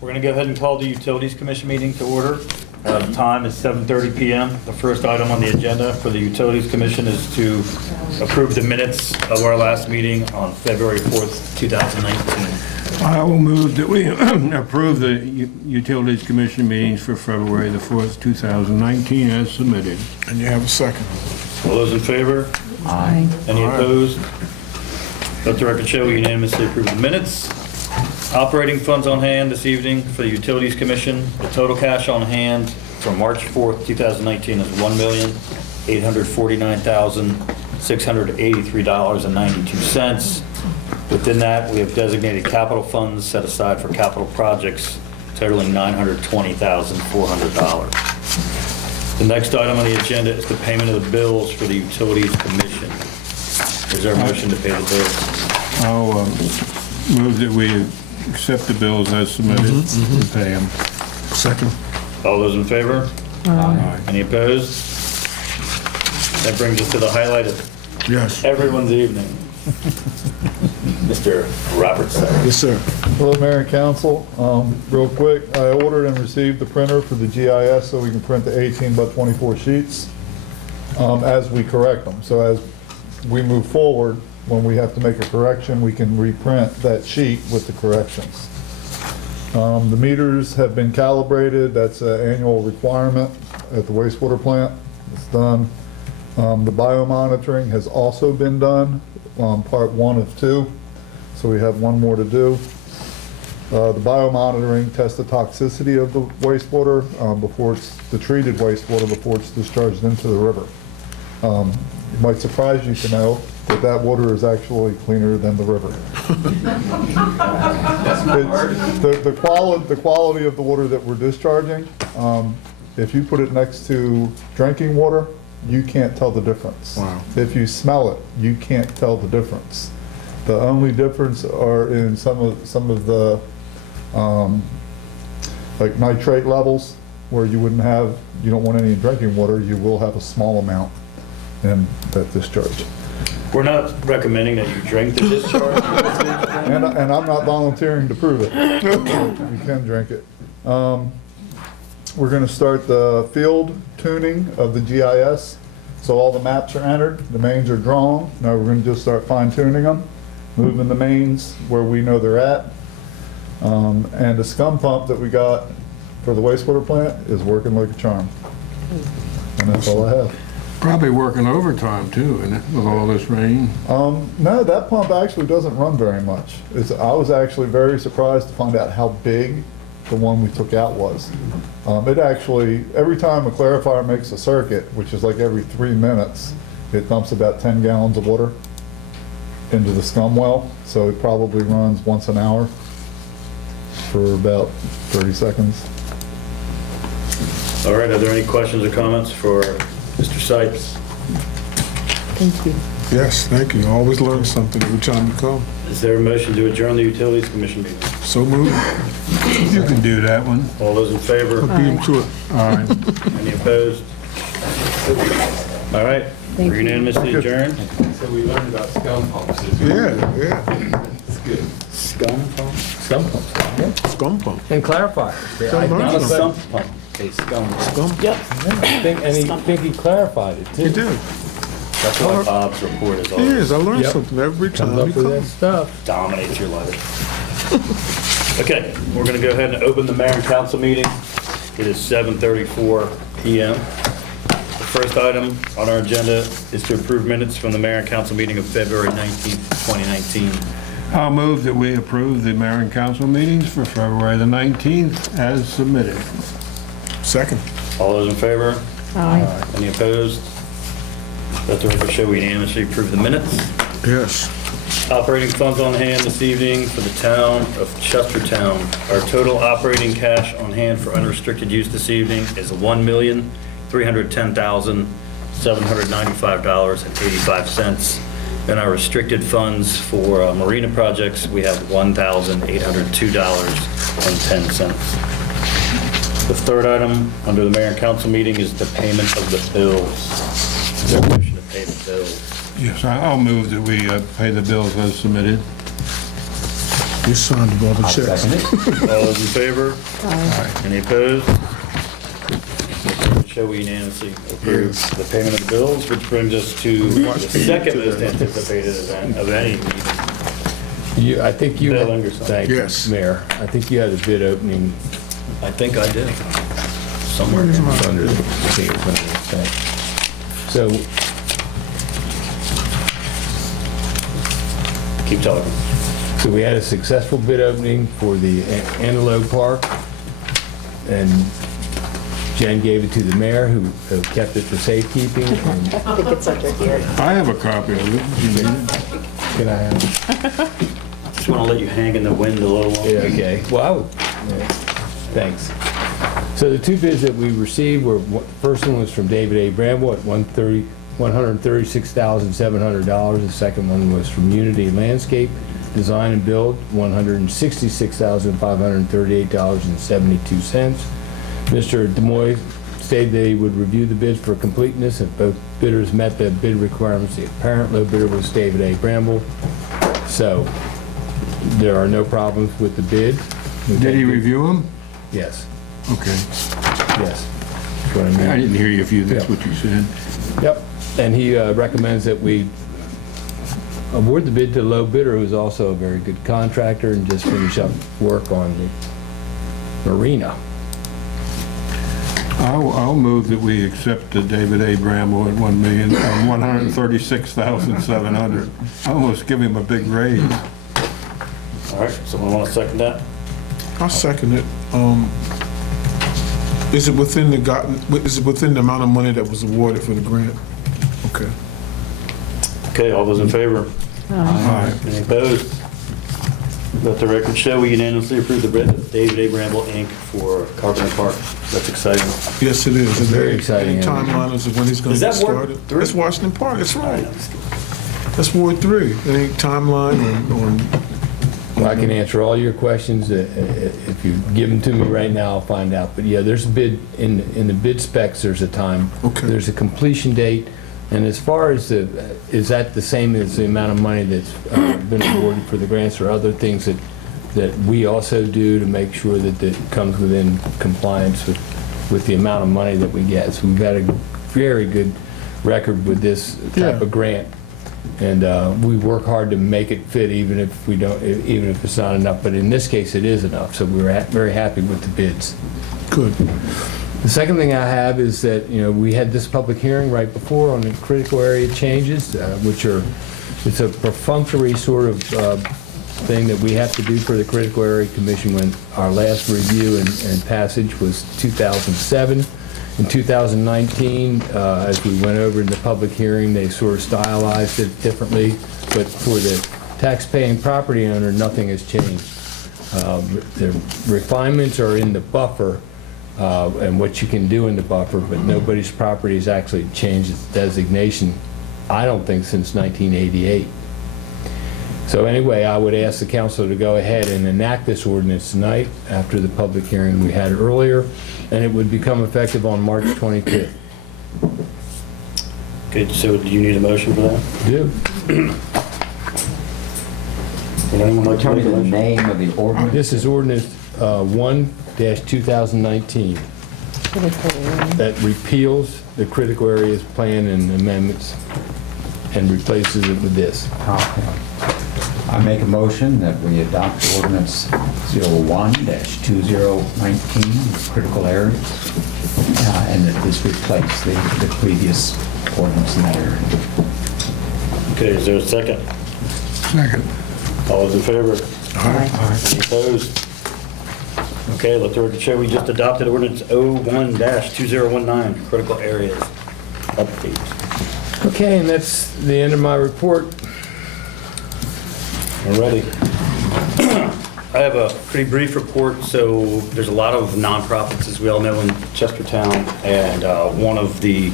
We're going to go ahead and call the Utilities Commission meeting to order. The time is 7:30 p.m. The first item on the agenda for the Utilities Commission is to approve the minutes of our last meeting on February 4th, 2019. I will move that we approve the Utilities Commission meetings for February the 4th, 2019 as submitted. And you have a second. All those in favor? Aye. Any opposed? Let the record show we unanimously approve the minutes. Operating funds on hand this evening for the Utilities Commission. The total cash on hand for March 4th, 2019 is $1,849,683.92. Within that, we have designated capital funds set aside for capital projects totaling $920,400. The next item on the agenda is the payment of the bills for the Utilities Commission. Is there a motion to pay the bills? I'll move that we accept the bills as submitted and pay them. Second. All those in favor? Aye. Any opposed? That brings us to the highlight of Yes. everyone's evening. Mr. Robertson. Yes, sir. Hello, Mayor and Council. Real quick, I ordered and received the printer for the GIS so we can print the 18 by 24 sheets as we correct them. So as we move forward, when we have to make a correction, we can reprint that sheet with the corrections. The meters have been calibrated. That's an annual requirement at the wastewater plant. It's done. The biomonitoring has also been done, part 1 of 2. So we have 1 more to do. The biomonitoring tests the toxicity of the wastewater before it's the treated wastewater before it's discharged into the river. It might surprise you to know that that water is actually cleaner than the river. The quality of the water that we're discharging, if you put it next to drinking water, you can't tell the difference. Wow. If you smell it, you can't tell the difference. The only difference are in some of the like nitrate levels, where you don't want any in drinking water. You will have a small amount in that discharge. We're not recommending that you drink the discharge. And I'm not volunteering to prove it. You can drink it. We're going to start the field tuning of the GIS. So all the maps are entered, the mains are drawn. Now we're going to just start fine tuning them, moving the mains where we know they're at. And the scum pump that we got for the wastewater plant is working like a charm. And that's all I have. Probably working overtime too, isn't it, with all this rain? No, that pump actually doesn't run very much. I was actually very surprised to find out how big the one we took out was. It actually, every time a clarifier makes a circuit, which is like every 3 minutes, it dumps about 10 gallons of water into the scum well. So it probably runs once an hour for about 30 seconds. All right, are there any questions or comments for Mr. Sipes? Thank you. Yes, thank you. Always learn something every time you come. Is there a motion to adjourn the Utilities Commission meeting? So moved. You can do that one. All those in favor? Beat him to it. All right. Any opposed? All right, Thank we're you. unanimously adjourned. So we learned about scum pumps. Yeah. It's good. Scum pump? Scum pumps. Yeah. Scum pump. And clarifiers. Yeah, Don't learn I Not a something. sump pump, a scum pump. Scum. think, and he think he clarified it too. You did. That's what Bob's report is all. He is. I learn Yep. something every Comes time up he with that comes. stuff. Dominates your life. Okay, we're going to go ahead and open the mayor and council meeting. It is 7:34 p.m. The first item on our agenda is to approve minutes from the mayor and council meeting of February 19th, 2019. I'll move that we approve the mayor and council meetings for February the 19th as submitted. Second. All those in favor? Aye. Any opposed? Let the record show we unanimously approve the minutes. Yes. Operating funds on hand this evening for the town of Chestertown. Our total operating cash on hand for unrestricted use this evening is $1,310,795.85. And our restricted funds for marina projects, we have $1,802.10. The third item under the mayor and council meeting is the payment of the bills. Is there a motion to pay the bills? Yes, I'll move that we pay the bills as submitted. You signed all the I'll checks. second it. All those in favor? Aye. Any opposed? Shall we unanimously approve Yes. the payment of the bills, which brings us to the second most anticipated event of any meeting. I think you, Bill Ingersoll. thank you, Yes. Mayor. I think you had a bid opening I think I did. Somewhere. under, I think it was under the thing. So, Keep talking. so we had a successful bid opening for the Antelope Park, and Jen gave it to the mayor, who kept it for safekeeping. And I think it's under here. I have a copy of it. You need it? can I have? Just want to let you hang in the wind a little longer. Yeah, okay. Well, I would, yeah, thanks. So the two bids that we received were, the first one was from David A. Bramwell at $136,700. The second one was from Unity Landscape Design and Build, $166,538.72. Mr. Demoy stated they would review the bids for completeness. If both bidders met the bid requirements, the apparent low bidder was David A. Bramwell. So there are no problems with the bid. Did he review them? Yes, Okay. yes. That's what I I mean. didn't hear you if that's what you said. Yep, and he recommends that we award the bid to the low bidder, who's also a very good contractor, and just finish up work on the marina. I'll move that we accept David A. Bramwell at $1,136,700. I almost give him a big raise. All right, someone want to second that? I'll second it. Is it within the amount of money that was awarded for the grant? Okay. Okay, all those in favor? Aye. Any opposed? Let the record show we unanimously approve the bid of David A. Bramble, Inc. for Carpenter Park. That's exciting. Yes, it is. Is there Very exciting. Any timeline as to when he's going Is to that get Ward started? 3? That's Washington Park, that's right. That's Ward 3. Any timeline on Well, I can answer all your questions. If you give them to me right now, I'll find out. But yeah, there's a bid, in the bid specs, there's a time. Okay. There's a completion date. And as far as is that the same as the amount of money that's been awarded for the grants, or other things that we also do to make sure that it comes within compliance with the amount of money that we get? So we've got a very good record with this type Yeah. of grant. And we work hard to make it fit, even if it's not enough. But in this case, it is enough. So we're very happy with the bids. good? The second thing I have is that, we had this public hearing right before on the critical area changes, which it's a perfunctory sort of thing that we have to do for the Critical Area Commission. When our last review and passage was 2007. In 2019, as we went over in the public hearing, they sort of stylized it differently, but for the tax-paying property owner, nothing has changed. The refinements are in the buffer, and what you can do in the buffer, but nobody's property has actually changed its designation, I don't think, since 1988. So anyway, I would ask the council to go ahead and enact this ordinance tonight after the public hearing we had earlier, and it would become effective on March 25th. Okay, so do you need a motion for that? Do. Would anyone like to Tell me make a the motion? name of the ordinance. This is ordinance 1-2019 that repeals the critical areas plan and amendments and replaces it with this. Okay. I make a motion that we adopt ordinance 01-2019, critical areas, and that this replace the previous ordinance in that area. Okay, is there a second? Second. All those in favor? Aye. Any opposed? Okay, let the record show we just adopted ordinance 01-2019, critical areas update. Okay, and that's the end of my report. Alrighty. I have a pretty brief report. So there's a lot of nonprofits, as we all know, in Chestertown, and one of the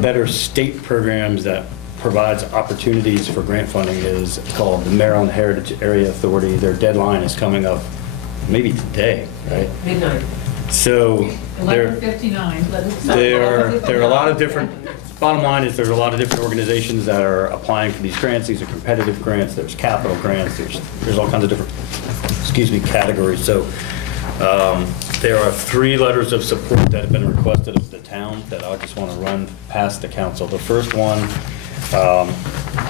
better state programs that provides opportunities for grant funding is called the Maryland Heritage Area Authority. Their deadline is coming up maybe today, right? Midnight. So There- 11:59, let us. There are a lot of different, bottom line is there's a lot of different organizations that are applying for these grants. These are competitive grants, there's capital grants, there's all kinds of different, categories. So there are 3 letters of support that have been requested of the town that I just want to run past the council. The first one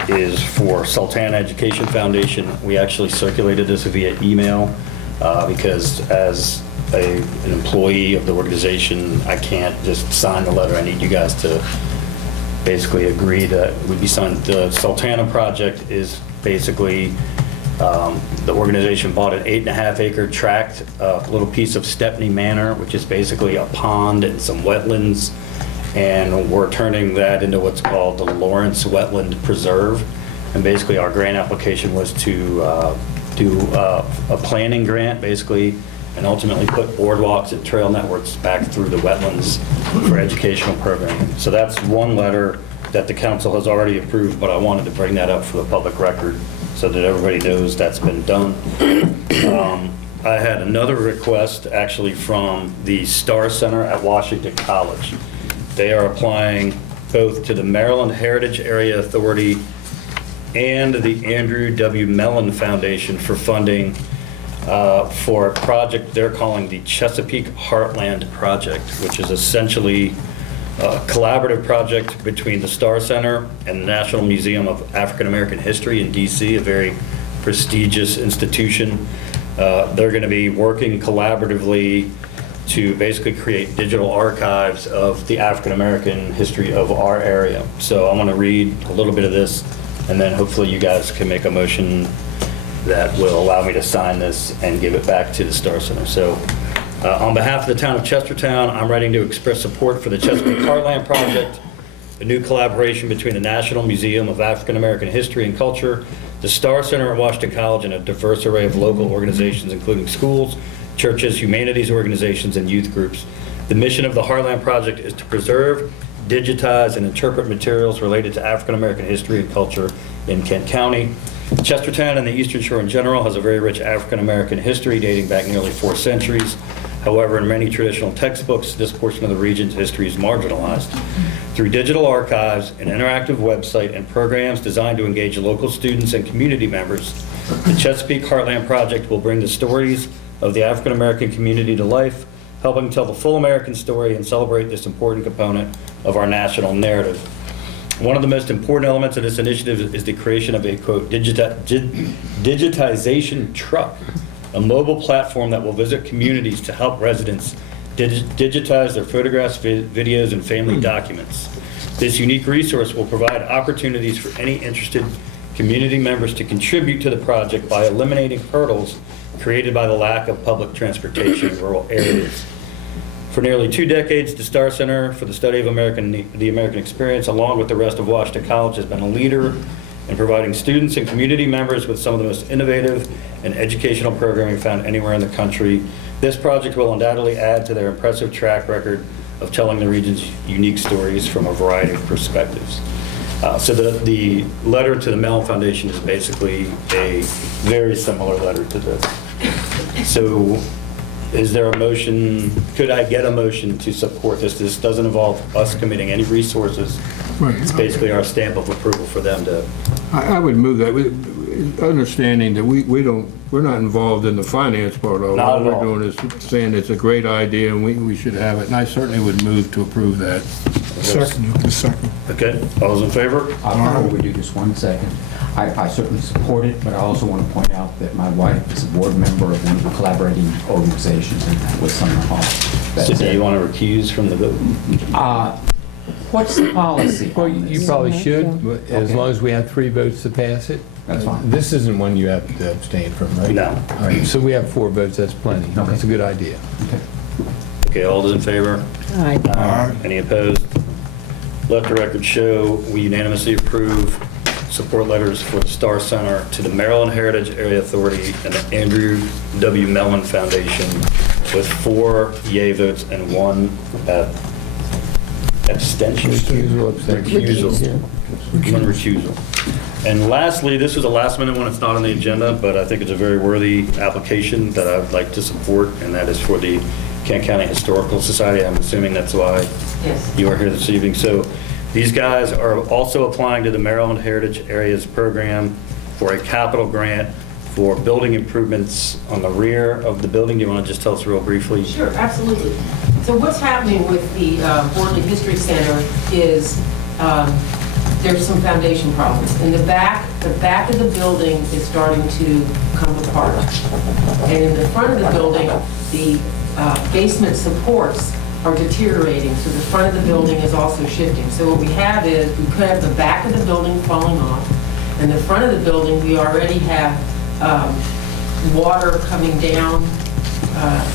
is for Sultana Education Foundation. We actually circulated this via email because as an employee of the organization, I can't just sign the letter. I need you guys to basically agree that we'd be signed. The Sultana project is basically, the organization bought an 8.5 acre tract, a little piece of Stepney Manor, which is basically a pond and some wetlands, and we're turning that into what's called the Lawrence Wetland Preserve. And basically our grant application was to do a planning grant, basically, and ultimately put boardwalks and trail networks back through the wetlands for educational programming. So that's one letter that the council has already approved, but I wanted to bring that up for the public record so that everybody knows that's been done. I had another request actually from the Star Center at Washington College. They are applying both to the Maryland Heritage Area Authority and the Andrew W. Mellon Foundation for funding for a project they're calling the Chesapeake Heartland Project, which is essentially a collaborative project between the Star Center and the National Museum of African American History in DC, a very prestigious institution. They're going to be working collaboratively to basically create digital archives of the African American history of our area. So I'm going to read a little bit of this, and then hopefully you guys can make a motion that will allow me to sign this and give it back to the Star Center. So on behalf of the town of Chestertown, I'm writing to express support for the Chesapeake Heartland Project, a new collaboration between the National Museum of African American History and Culture, the Star Center at Washington College, and a diverse array of local organizations, including schools, churches, humanities organizations, and youth groups. The mission of the Heartland Project is to preserve, digitize, and interpret materials related to African American history and culture in Kent County. Chestertown and the Eastern Shore in general has a very rich African American history dating back nearly 4 centuries. However, in many traditional textbooks, this portion of the region's history is marginalized. Through digital archives, an interactive website, and programs designed to engage local students and community members, the Chesapeake Heartland Project will bring the stories of the African American community to life, helping tell the full American story and celebrate this important component of our national narrative. One of the most important elements of this initiative is the creation of a, quote, digitization truck, a mobile platform that will visit communities to help residents digitize their photographs, videos, and family documents. This unique resource will provide opportunities for any interested community members to contribute to the project by eliminating hurdles created by the lack of public transportation in rural areas. For nearly 2 decades, the Star Center for the Study of the American Experience, along with the rest of Washington College, has been a leader in providing students and community members with some of the most innovative and educational programming found anywhere in the country. This project will undoubtedly add to their impressive track record of telling the region's unique stories from a variety of perspectives. So the letter to the Mellon Foundation is basically a very similar letter to this. So is there a motion, could I get a motion to support this? This doesn't involve us committing any resources. Right. It's basically our stamp of approval for them to. I would move that, understanding that we're not involved in the finance part of it. Not at all. All we're doing is saying it's a great idea and we should have it. And I certainly would move to approve that. Second. Okay, all those in favor? Before we do just 1 second, I certainly support it, but I also want to point out that my wife is a board member of one of the collaborating organizations with Sumner Hall. So do you want to recuse from the vote? What's the policy? Well, on you this? probably should, but as Okay. long as we have 3 votes to pass it. That's fine. This isn't one you have to abstain from, right? No. All right, so we have 4 votes, that's plenty. Okay. That's a good idea. Okay. Okay, all those in favor? Aye. Any opposed? Let the record show we unanimously approve support letters for the Star Center to the Maryland Heritage Area Authority and the Andrew W. Mellon Foundation with 4 yea votes and 1 abstention. Recusal, abstention. Recusal. Yeah. 1 recusal. And lastly, this was a last minute one, it's not on the agenda, but I think it's a very worthy application that I would like to support, and that is for the Kent County Historical Society. I'm assuming that's why Yes. you are here this evening. So these guys are also applying to the Maryland Heritage Areas Program for a capital grant for building improvements on the rear of the building. Do you want to just tell us real briefly? Sure, absolutely. So what's happening with the Worldly History Center is there's some foundation problems. In the back of the building is starting to come apart. And in the front of the building, the basement supports are deteriorating, so the front of the building is also shifting. So what we have is, we could have the back of the building falling off, and the front of the building, we already have water coming down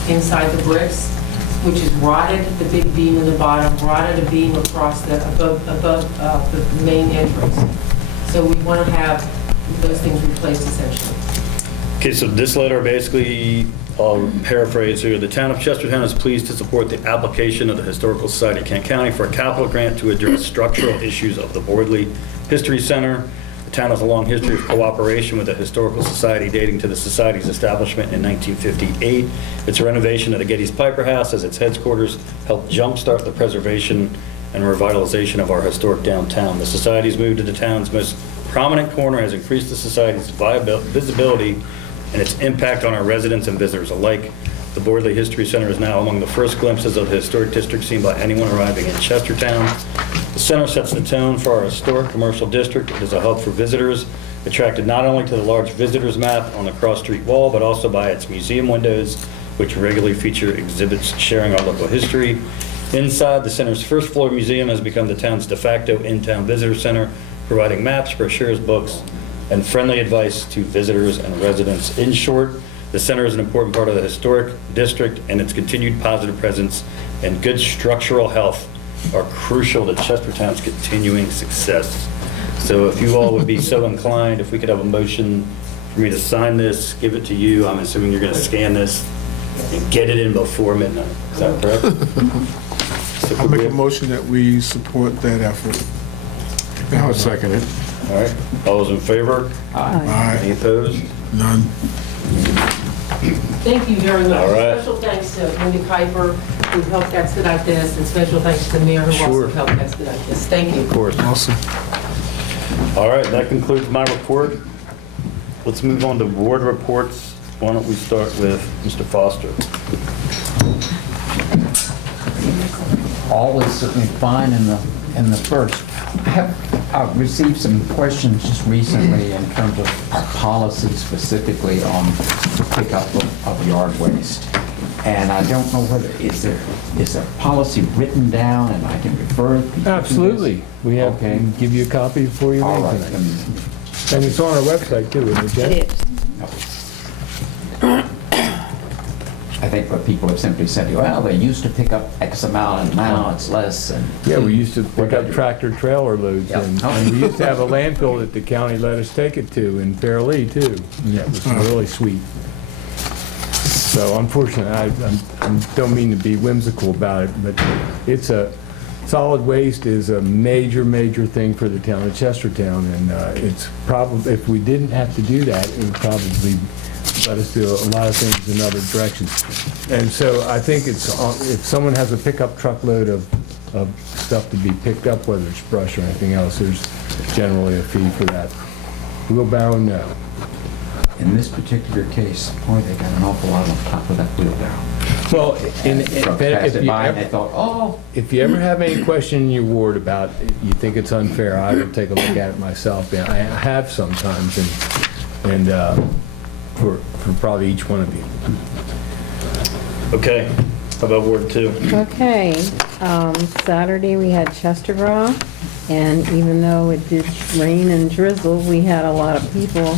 inside the bricks, which has rotted the big beam in the bottom, rotted a beam across above the main entrance. So we want to have those things replaced essentially. Okay, so this letter basically, I'll paraphrase here. The town of Chestertown is pleased to support the application of the Historical Society of Kent County for a capital grant to address structural issues of the Bordley History Center. The town has a long history of cooperation with the Historical Society dating to the Society's establishment in 1958. Its renovation of the Getty's Piper House as its headquarters helped jumpstart the preservation and revitalization of our historic downtown. The Society's move to the town's most prominent corner has increased the Society's visibility and its impact on our residents and visitors alike. The Bordley History Center is now among the first glimpses of the historic district seen by anyone arriving in Chestertown. The center sets the tone for our historic commercial district. It is a hub for visitors, attracted not only to the large visitors map on the cross-street wall, but also by its museum windows, which regularly feature exhibits sharing our local history. Inside, the center's first floor museum has become the town's de facto in-town visitor center, providing maps, brochures, books, and friendly advice to visitors and residents. In short, the center is an important part of the historic district, and its continued positive presence and good structural health are crucial to Chestertown's continuing success. So if you all would be so inclined, if we could have a motion for me to sign this, give it to you. I'm assuming you're going to scan this and get it in before midnight. Is that correct? So I'll make a motion that we support that effort. I'll second it. All right. All those in favor? Any Aye. opposed? None. Thank you very much. All right. Special thanks to Wendy Piper, who helped expedite this, and special thanks to the mayor, who also Sure. helped expedite this. Thank you. Of course. Awesome. All right, that concludes my report. Let's move on to board reports. Why don't we start with Mr. Foster? All is certainly fine in the first. I've received some questions just recently in terms of our policy specifically on the pickup of yard waste. And I don't know whether, is there policy written down and I can refer people to this? Absolutely. We have, Okay. can give you a copy before you All leave right. tonight. And it's on our website too, isn't it, Jen? It is. I think what people have simply said, well, they used to pick up X amount and now it's less and. Yeah, we used to pick up tractor trailer loads, Yep. and we used to have a landfill that the county let us take it to in Fairleigh too. Yeah, it was really sweet. So unfortunately, I don't mean to be whimsical about it, but solid waste is a major, major thing for the town of Chestertown, and it's probably, if we didn't have to do that, it would probably let us do a lot of things in other directions. And so I think it's, if someone has a pickup truckload of stuff to be picked up, whether it's brush or anything else, there's generally a fee for that. Wheelbarrow, no. In this particular case, boy, they got an awful lot on top of that wheelbarrow. Well, Trucks passed it by and they thought, oh, if you ever have any question in your ward about, you think it's unfair, I will take a look at it myself. Yeah, I have sometimes, and for probably each one of you. Okay, how about Ward 2? Okay, Saturday we had Chestertown, and even though it did rain and drizzle, we had a lot of people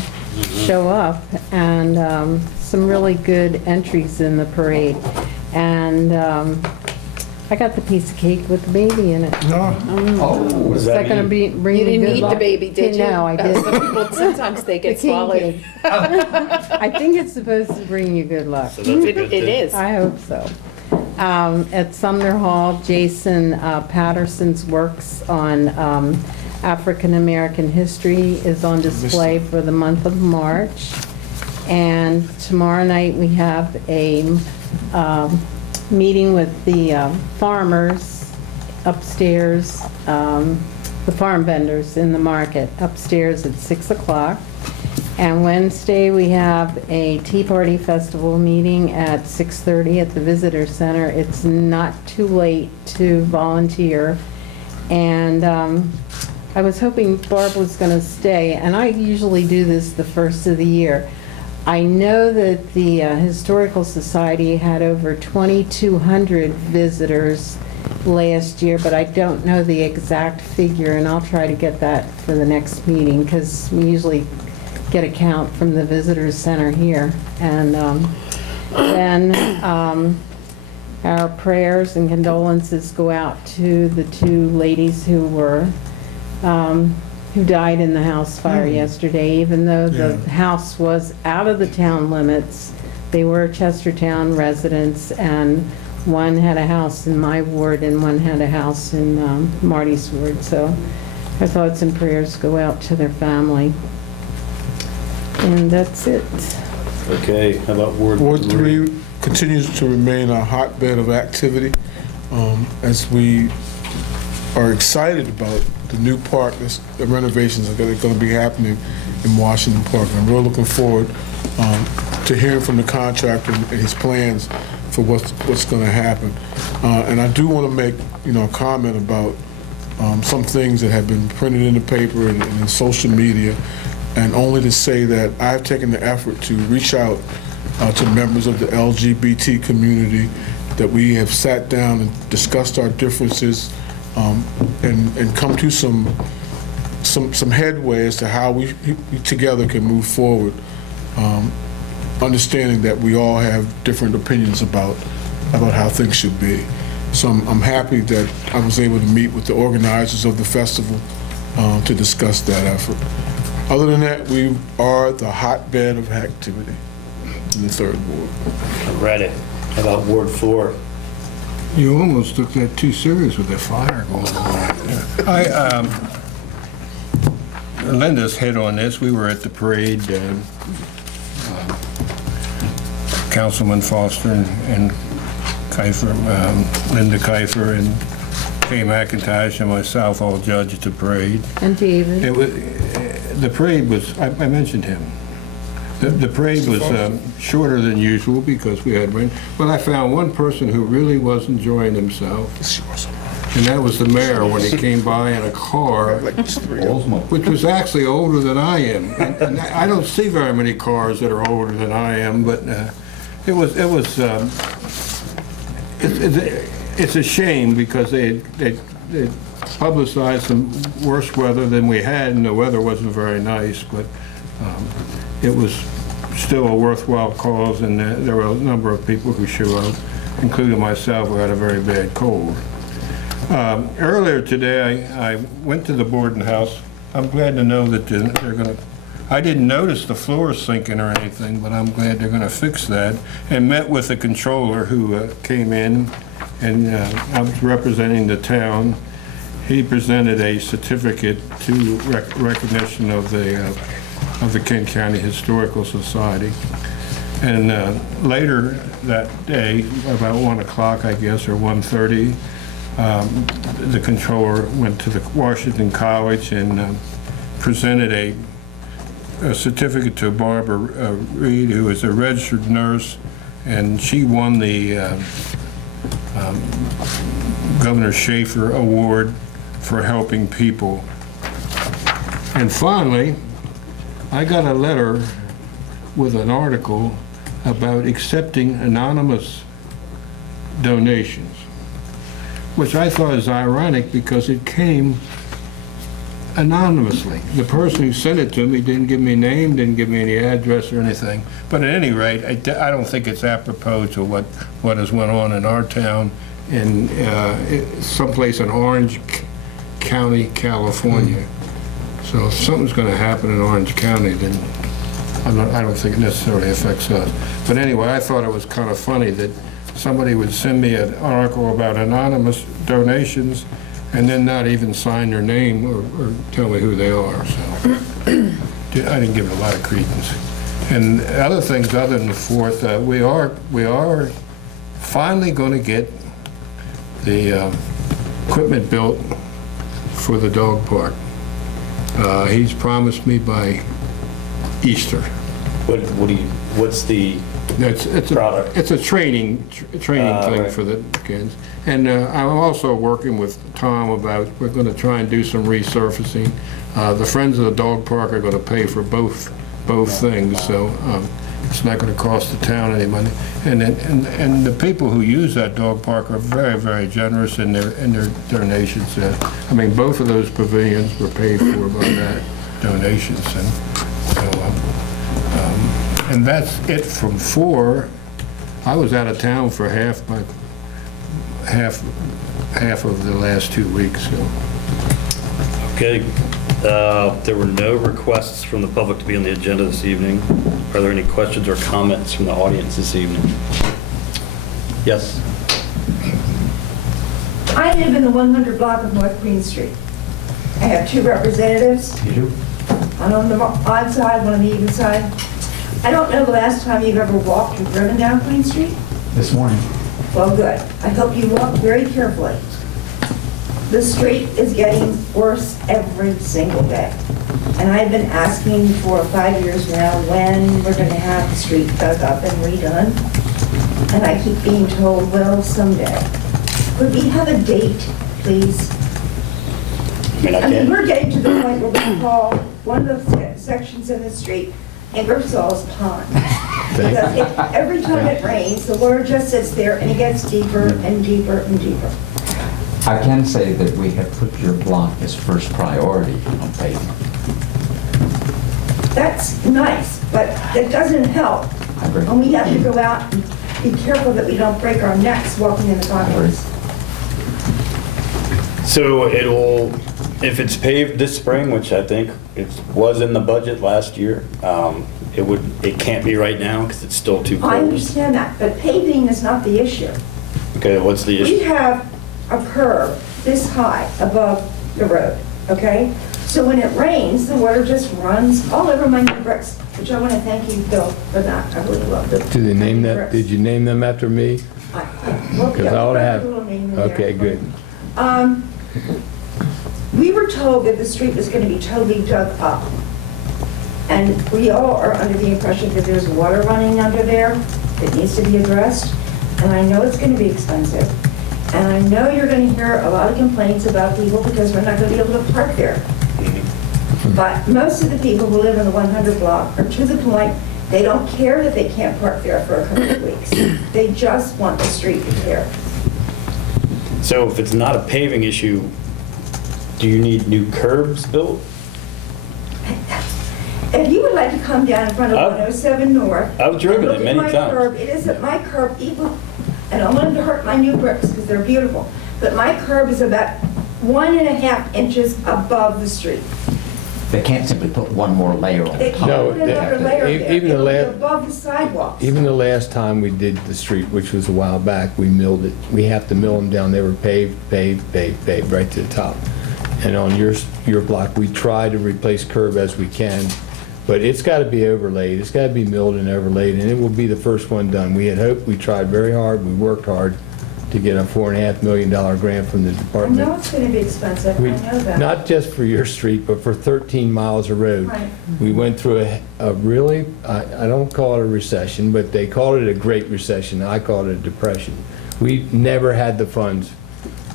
show up, and some really good entries in the parade. And I got the piece of cake with the baby in it. No. What does Is that that going to mean? bring You me didn't good eat the luck? baby, did you? No, I didn't. Some people, sometimes they get The king swallowed. cake. I think it's supposed to bring you good luck. So that's a good It thing. is. I hope so. At Sumner Hall, Jason Patterson's works on African American history is on display for the month of March. And tomorrow night, we have a meeting with the farmers upstairs, the farm vendors in the market upstairs at 6 o'clock. And Wednesday, we have a Tea Party Festival meeting at 6:30 at the Visitor Center. It's not too late to volunteer. And I was hoping Barb was going to stay, and I usually do this the first of the year. I know that the Historical Society had over 2,200 visitors last year, but I don't know the exact figure, and I'll try to get that for the next meeting, because we usually get a count from the Visitor Center here. And then our prayers and condolences go out to the two ladies who were who died in the house fire yesterday. Even though the house was out of the town limits, they were Chestertown residents, and one had a house in my ward and one had a house in Marty's ward. So our thoughts and prayers go out to their family. And that's it. Okay, how about Ward 3? Ward 3 continues to remain a hotbed of activity as we are excited about the new park, the renovations that are going to be happening in Washington Park. And I'm really looking forward to hearing from the contractor and his plans for what's going to happen. And I do want to make a comment about some things that have been printed in the paper and in social media, and only to say that I've taken the effort to reach out to members of the LGBT community, that we have sat down and discussed our differences and come to some headway as to how we together can move forward, understanding that we all have different opinions about how things should be. So I'm happy that I was able to meet with the organizers of the festival to discuss that effort. Other than that, we are the hotbed of activity in the 3rd Ward. Ready. How about Ward 4? You almost took that too serious with the fire going on. Linda's hit on this. We were at the parade, Councilman Foster and Kiefer, Linda Kiefer and Kay McIntosh and myself all judged the parade. And David. The parade was, I mentioned him. The parade was shorter than usual because we had rain, but I found one person who really was enjoying himself, and that was the mayor when he came by in a car, which was actually older than I am. And I don't see very many cars that are older than I am, but it's a shame because they publicized some worse weather than we had, and the weather wasn't very nice, but it was still a worthwhile cause, and there were a number of people who showed up, including myself, who had a very bad cold. Earlier today, I went to the Borden House. I'm glad to know that they're going to, I didn't notice the floor sinking or anything, but I'm glad they're going to fix that, and met with the controller who came in, and I was representing the town. He presented a certificate to recognition of the Kent County Historical Society. And later that day, about 1 o'clock, I guess, or 1:30, the controller went to the Washington College and presented a certificate to Barbara Reed, who is a registered nurse, and she won the Governor Schaefer Award for helping people. And finally, I got a letter with an article about accepting anonymous donations, which I thought is ironic because it came anonymously. The person who sent it to me didn't give me a name, didn't give me any address or anything. But at any rate, I don't think it's apropos to what has went on in our town in someplace in Orange County, California. So if something's going to happen in Orange County, then I don't think it necessarily affects us. But anyway, I thought it was kind of funny that somebody would send me an article about anonymous donations and then not even sign their name or tell me who they are. So I didn't give it a lot of credence. And other things other than the 4th, we are finally going to get the equipment built for the dog park. He's promised me by Easter. What's the It's product? It's a training thing right. for the kids. And I'm also working with Tom about, we're going to try and do some resurfacing. The Friends of the Dog Park are going to pay for both things, so it's not going to cost the town any money. And the people who use that dog park are very, very generous in their donations. I mean, both of those pavilions were paid for by that donations, and so. And that's it from 4. I was out of town for half of the last 2 weeks. So. Okay. There were no requests from the public to be on the agenda this evening. Are there any questions or comments from the audience this evening? Yes. I live in the 100 block of North Queen Street. I have 2 representatives. You do? One on the odd side, one on the even side. I don't know the last time you've ever walked or driven down Queen Street. This morning. Well, good. I hope you walk very carefully. The street is getting worse every single day. And I've been asking for 5 years now when we're going to have the street dug up and redone. And I keep being told, well, someday. Could we have a date, please? I mean, we're getting to the point where we call one of the sections in the street Ingersoll's Pond. Because every time it rains, the water just sits there and it gets deeper and deeper and deeper. I can say that we have put your block as first priority on paving. That's nice, but it doesn't help. I agree. And we have to go out and be careful that we don't break our necks walking in the potholes. So if it's paved this spring, which I think it was in the budget last year, it can't be right now because it's still too cold. I understand that, but paving is not the issue. Okay, what's the We issue? have a curb this high above the road, okay? So when it rains, the water just runs all over my new bricks, which I want to thank you, Bill, for that. I really love it. Did they name that, did you name them after me? Because I ought to have, okay, good. We were told that the street was going to be totally dug up. And we all are under the impression that there's water running under there that needs to be addressed. And I know it's going to be expensive. And I know you're going to hear a lot of complaints about people because we're not going to be able to park there. But most of the people who live in the 100 block are to the point, they don't care that they can't park there for a couple of weeks. They just want the street repaired. So if it's not a paving issue, do you need new curbs built? If you would like to come down in front of 107 North. I've driven it many look at my times. curb, it isn't my curb even, I don't want to hurt my new bricks because they're beautiful, but my curb is about 1.5 inches above the street. They can't simply put one more layer on They top. can't put another layer there. even the It'll be last- above the sidewalks. Even the last time we did the street, which was a while back, we milled it. We have to mill them down. They were paved, right to the top. And on your block, we try to replace curb as we can, but it's got to be overlaid. It's got to be milled and overlaid, and it will be the first one done. We had hoped, we tried very hard, we worked hard to get a $4.5 million grant from the I department. know it's going to be expensive, I know that. Not just for your street, but for 13 miles of road. Right. We went through a really, I don't call it a recession, but they called it a great recession. I called it a depression. We never had the funds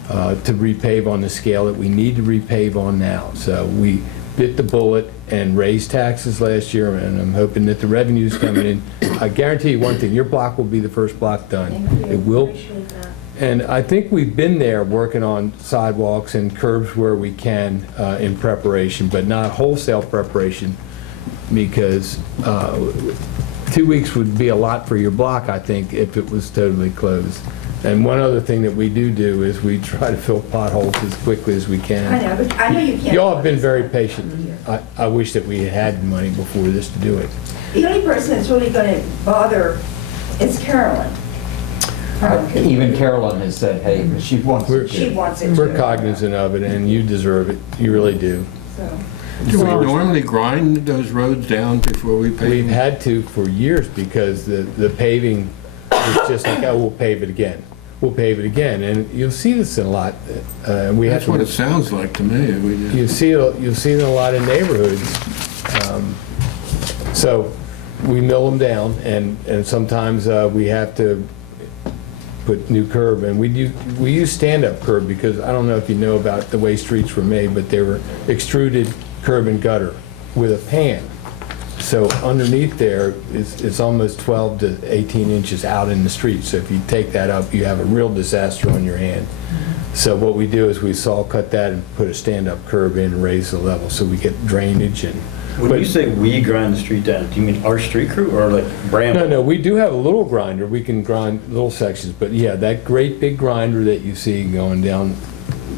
to repave on the scale that we need to repave on now. So we bit the bullet and raised taxes last year, and I'm hoping that the revenue's coming in. I guarantee you one thing, your block will be the first block done. Thank you. It will. Appreciate that. And I think we've been there working on sidewalks and curbs where we can in preparation, but not wholesale preparation, because 2 weeks would be a lot for your block, I think, if it was totally closed. And one other thing that we do is we try to fill potholes as quickly as we can. I know, but I know you can't. Y'all have been very patient. I wish that we had money before this to do it. The only person that's really going to bother is Carolyn. Even Carolyn has said, hey, she wants it. She wants it We're too. cognizant of it, and you deserve it. You really do. So, Do we normally grind those roads down before we pave We've them? had to for years because the paving it's just like, oh, we'll pave it again. We'll pave it again. And you'll see this in a lot. We have That's what it sounds like to me. you'll see it in a lot of neighborhoods. So we mill them down, and sometimes we have to put new curb, and we use stand-up curb because I don't know if you know about the way streets were made, but they were extruded curb and gutter with a pan. So underneath there it's almost 12 to 18 inches out in the street. So if you take that up, you have a real disaster on your hand. So what we do is we saw cut that and put a stand-up curb in and raise the level so we get drainage. And When you say we grind the street down, do you mean our street crew or like Bramble? no, we do have a little grinder. We can grind little sections, but yeah, that great big grinder that you see going down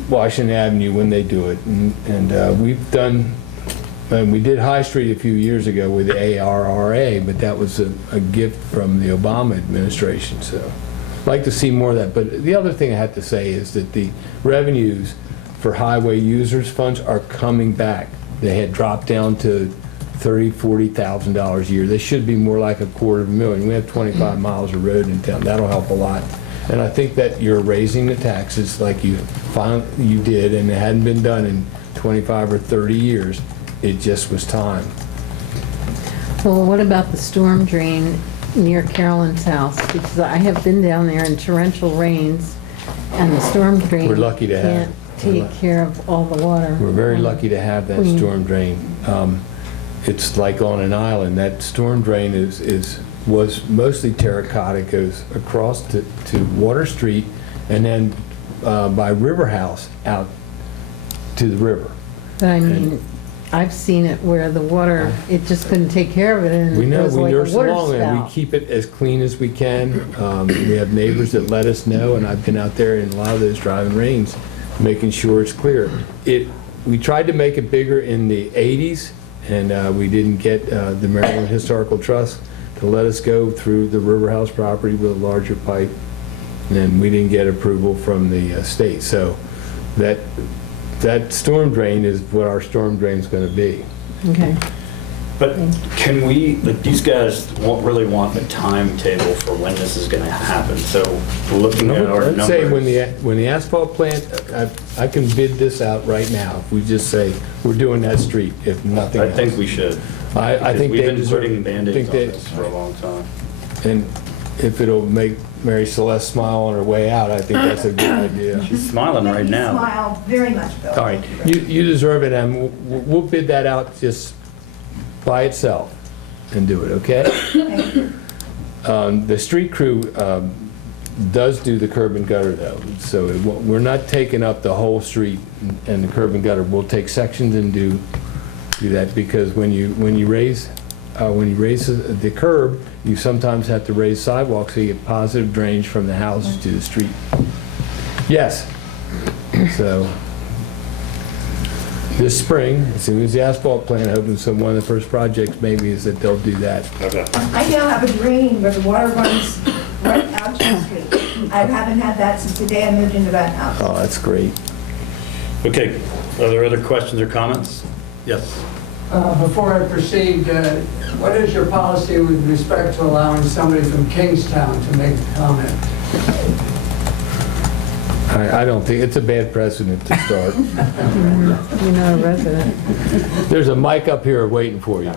Washington Avenue when they do it, and we've done. And we did High Street a few years ago with the ARRA, but that was a gift from the Obama administration. So I'd like to see more of that. But the other thing I have to say is that the revenues for highway users funds are coming back. They had dropped down to $30,000, $40,000 a year. They should be more like $250,000. We have 25 miles of road in town. That'll help a lot. And I think that you're raising the taxes like you did, and it hadn't been done in 25 or 30 years. It just was time. Well, what about the storm drain near Carolyn's house? Because I have been down there in torrential rains, and the storm drain We're lucky to have. can't take care of all the water. We're very lucky to have that storm drain. It's like on an island. That storm drain was mostly terracotta, goes across to Water Street, and then by River House out to the river. But I mean, I've seen it where the water, it just couldn't take care of it, and We it know, was we like a nurse water along, and we spout. keep it as clean as we can. We have neighbors that let us know, and I've been out there in a lot of those driving rains, making sure it's clear. We tried to make it bigger in the 80s, and we didn't get the Maryland Historical Trust to let us go through the River House property with a larger pipe, and we didn't get approval from the state. So that storm drain is what our storm drain's going to be. Okay. But can we, like, these guys really want a timetable for when this is going to happen. So looking at our Let's say numbers. when the asphalt plant, I can bid this out right now. If we just say we're doing that street, if nothing I else. think we should. I Because think we've they been deserve. putting Band-Aids think on they- this for a long time. And if it'll make Mary Celeste smile on her way out, I think that's a good idea. She's smiling right Make me now. smile very much, Bill. All right, you deserve it, and we'll bid that out just by itself and do it, okay? Thank you. The street crew does do the curb and gutter though, so we're not taking up the whole street and the curb and gutter. We'll take sections and do that, because when you raise the curb, you sometimes have to raise sidewalks so you get positive drainage from the house to the street. Yes. So this spring, as soon as the asphalt plant opens, so one of the first projects maybe is that they'll do that. Okay. I now have a drain where the water runs right out to the street. I haven't had that since the day I moved into that house. Oh, that's great. Okay, are there other questions or comments? Yes. Before I proceed, what is your policy with respect to allowing somebody from Kingstown to make a comment? I don't think, it's a bad precedent to start. You're not a resident. There's a mic up here waiting for you.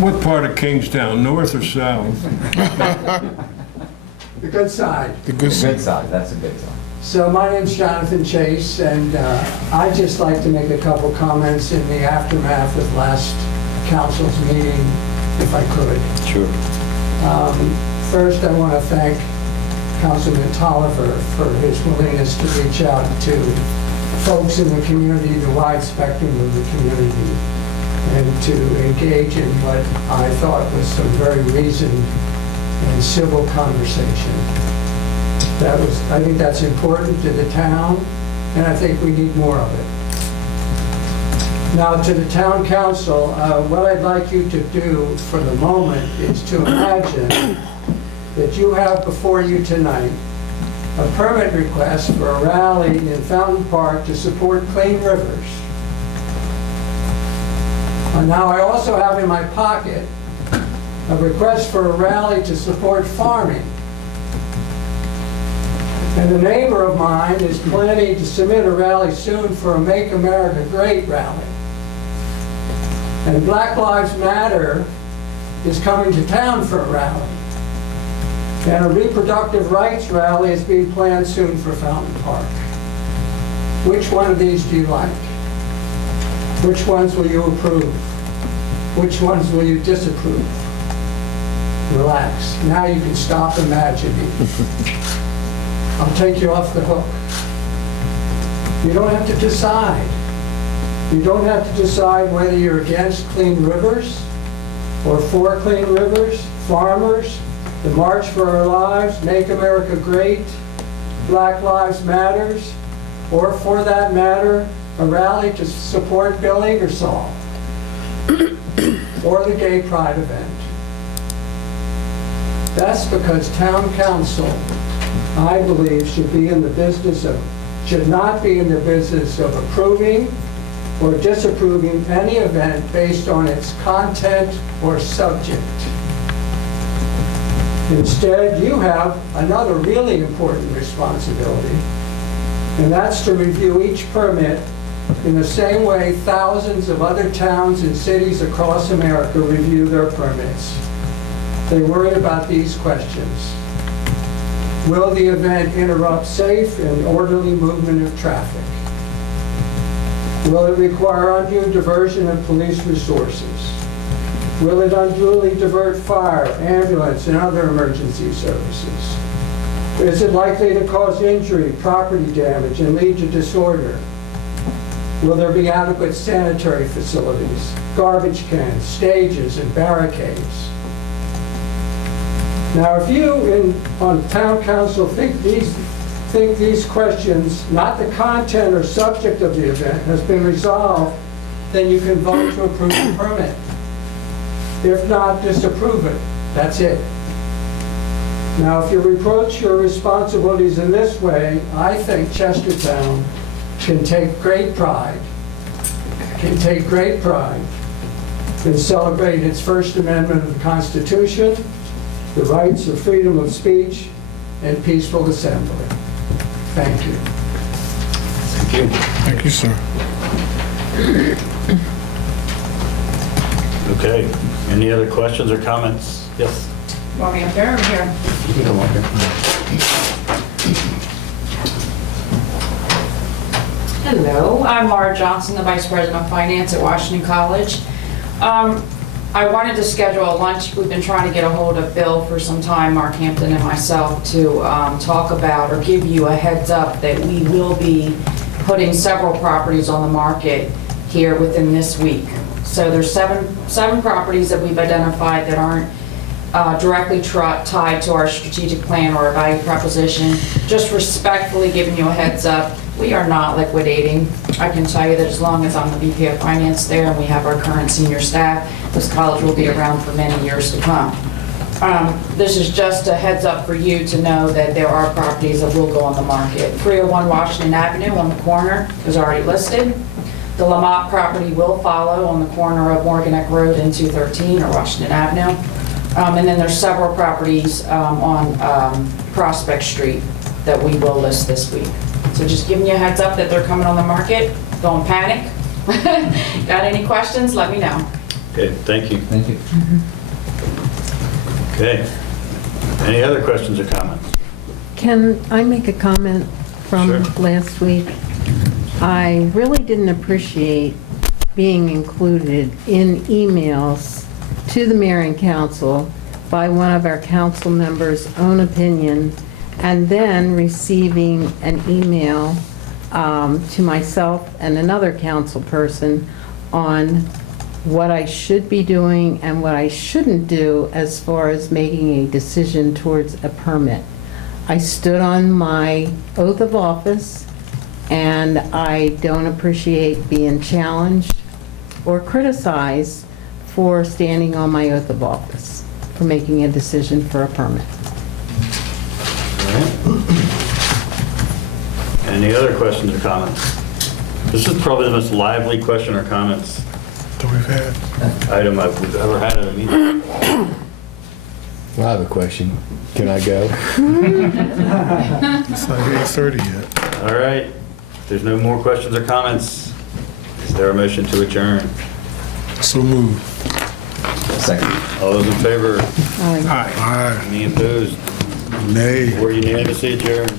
What part of Kingstown, north or south? The good side. The good Good side, that's a good side. So my name's Jonathan Chase, and I'd just like to make a couple comments in the aftermath of last council's meeting, if I could. Sure. First, I want to thank Councilman Tolliver for his willingness to reach out to folks in the community, the wide spectrum of the community, and to engage in what I thought was some very reasoned and civil conversation. I think that's important to the town, and I think we need more of it. Now, to the town council, what I'd like you to do for the moment is to imagine that you have before you tonight a permit request for a rally in Fountain Park to support clean rivers. Now, I also have in my pocket a request for a rally to support farming. And a neighbor of mine is planning to submit a rally soon for a Make America Great rally. And Black Lives Matter is coming to town for a rally. And a reproductive rights rally is being planned soon for Fountain Park. Which one of these do you like? Which ones will you approve? Which ones will you disapprove? Relax. Now you can stop imagining. I'll take you off the hook. You don't have to decide. You don't have to decide whether you're against clean rivers or for clean rivers, farmers, the March for Our Lives, Make America Great, Black Lives Matters, or for that matter, a rally to support Bill Ingersoll or the Gay Pride event. That's because town council, I believe, should not be in the business of approving or disapproving any event based on its content or subject. Instead, you have another really important responsibility, and that's to review each permit in the same way thousands of other towns and cities across America review their permits. They worry about these questions. Will the event interrupt safe and orderly movement of traffic? Will it require undue diversion of police resources? Will it unduly divert fire, ambulance, and other emergency services? Is it likely to cause injury, property damage, and lead to disorder? Will there be adequate sanitary facilities, garbage cans, stages, and barricades? Now, if you on town council think these questions, not the content or subject of the event, has been resolved, then you can vote to approve the permit. If not, disapprove it. That's it. Now, if you reproach your responsibilities in this way, I think Chestertown can take great pride and celebrate its First Amendment of the Constitution, the rights of freedom of speech, and peaceful assembly. Thank you. Thank you. Thank you, sir. Okay, any other questions or comments? Yes? Want me up there or here? You can come up here. Hello, I'm Laura Johnson, the Vice President of Finance at Washington College. I wanted to schedule a lunch. We've been trying to get a hold of Bill for some time, Mark Hampton and myself, to talk about or give you a heads up that we will be putting several properties on the market here within this week. So there's seven properties that we've identified that aren't directly tied to our strategic plan or our value proposition. Just respectfully giving you a heads up, we are not liquidating. I can tell you that as long as I'm the VP of Finance there and we have our current senior staff, this college will be around for many years to come. This is just a heads up for you to know that there are properties that will go on the market. 301 Washington Avenue on the corner is already listed. The Lamont property will follow on the corner of Morgan Neck Road and 213 or Washington Avenue. And then there's several properties on Prospect Street that we will list this week. So just giving you a heads up that they're coming on the market. Don't panic. Got any questions? Let me know. Okay, thank you. Thank you. Okay. Any other questions or comments? Can I make a comment from Sure. last week? I really didn't appreciate being included in emails to the mayor and council by one of our council members' own opinion, and then receiving an email to myself and another council person on what I should be doing and what I shouldn't do as far as making a decision towards a permit. I stood on my oath of office, and I don't appreciate being challenged or criticized for standing on my oath of office, for making a decision for a permit. Any other questions or comments? This is probably the most lively question or comments That we've had. item we've ever had at a meeting. Well, I have a question. Can I go? It's not 8:30 yet. All right. If there's no more questions or comments, is there a motion to adjourn? So moved. Second. All those in favor? Aye. Any opposed? Nay. Or unanimously adjourned?